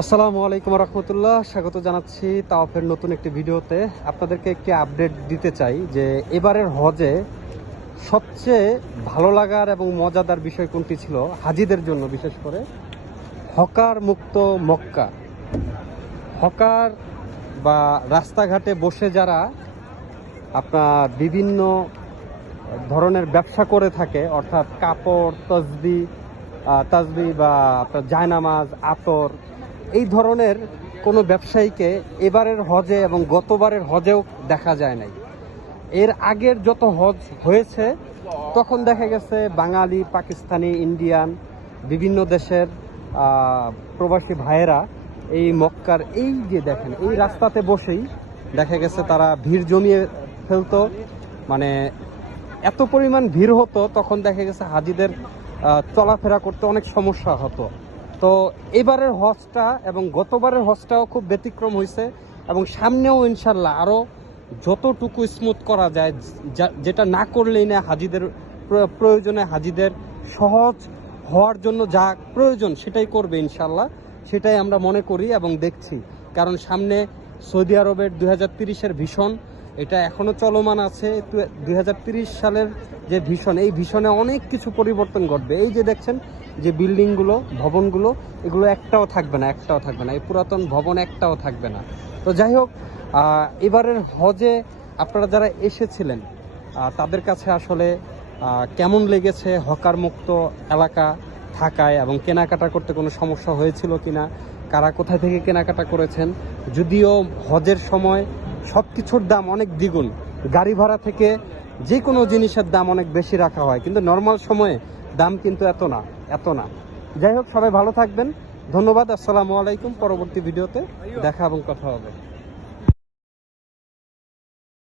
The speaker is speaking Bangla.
আসসালামু আলাইকুম রহমতুল্লাহ, স্বাগত জানাচ্ছি তাওয়াফের নতুন একটি ভিডিওতে। আপনাদেরকে একটি আপডেট দিতে চাই যে এবারের হজে সবচেয়ে ভালো লাগার এবং মজাদার বিষয় কোনটি ছিল হাজিদের জন্য, বিশেষ করে হকার মুক্ত মক্কা। হকার বা রাস্তাঘাটে বসে যারা আপনার বিভিন্ন ধরনের ব্যবসা করে থাকে, অর্থাৎ কাপড়, তাসবি বা আপনার জায়নামাজ, আতর, এই ধরনের কোনো ব্যবসায়ীকে এবারের হজে এবং গতবারের হজেও দেখা যায় নাই। এর আগের যত হজ হয়েছে তখন দেখা গেছে বাঙালি, পাকিস্তানি, ইন্ডিয়ান, বিভিন্ন দেশের প্রবাসী ভাইয়েরা এই মক্কার এই যে দেখেন এই রাস্তাতে বসেই দেখা গেছে তারা ভিড় জমিয়ে ফেলতো। মানে এত পরিমাণ ভিড় হতো, তখন দেখা গেছে হাজিদের চলাফেরা করতে অনেক সমস্যা হতো। তো এবারের হজটা এবং গতবারের হজটাও খুব ব্যতিক্রম হয়েছে এবং সামনেও ইনশাল্লাহ আরও যতটুকু স্মুথ করা যায়, যেটা না করলেই না হাজিদের প্রয়োজনে, হাজিদের সহজ হওয়ার জন্য যা প্রয়োজন সেটাই করবে ইনশাল্লাহ। সেটাই আমরা মনে করি এবং দেখছি। কারণ সামনে সৌদি আরবের 2030-এর ভিশন, এটা এখনও চলমান আছে। 2030 সালের যে ভিশন, এই ভিশনে অনেক কিছু পরিবর্তন ঘটবে। এই যে দেখছেন যে বিল্ডিংগুলো, ভবনগুলো, এগুলো একটাও থাকবে না, এই পুরাতন ভবন একটাও থাকবে না। তো যাই হোক, এবারের হজে আপনারা যারা এসেছিলেন তাদের কাছে আসলে কেমন লেগেছে হকার মুক্ত এলাকা থাকায়, এবং কেনাকাটা করতে কোনো সমস্যা হয়েছিল কিনা, কারা কোথা থেকে কেনাকাটা করেছেন? যদিও হজের সময় সব কিছুর দাম অনেক দ্বিগুণ, গাড়ি ভাড়া থেকে যে কোনো জিনিসের দাম অনেক বেশি রাখা হয়, কিন্তু নর্মাল সময়ে দাম কিন্তু এত না। যাই হোক, সবাই ভালো থাকবেন, ধন্যবাদ, আসসালামু আলাইকুম। পরবর্তী ভিডিওতে দেখা এবং কথা হবে।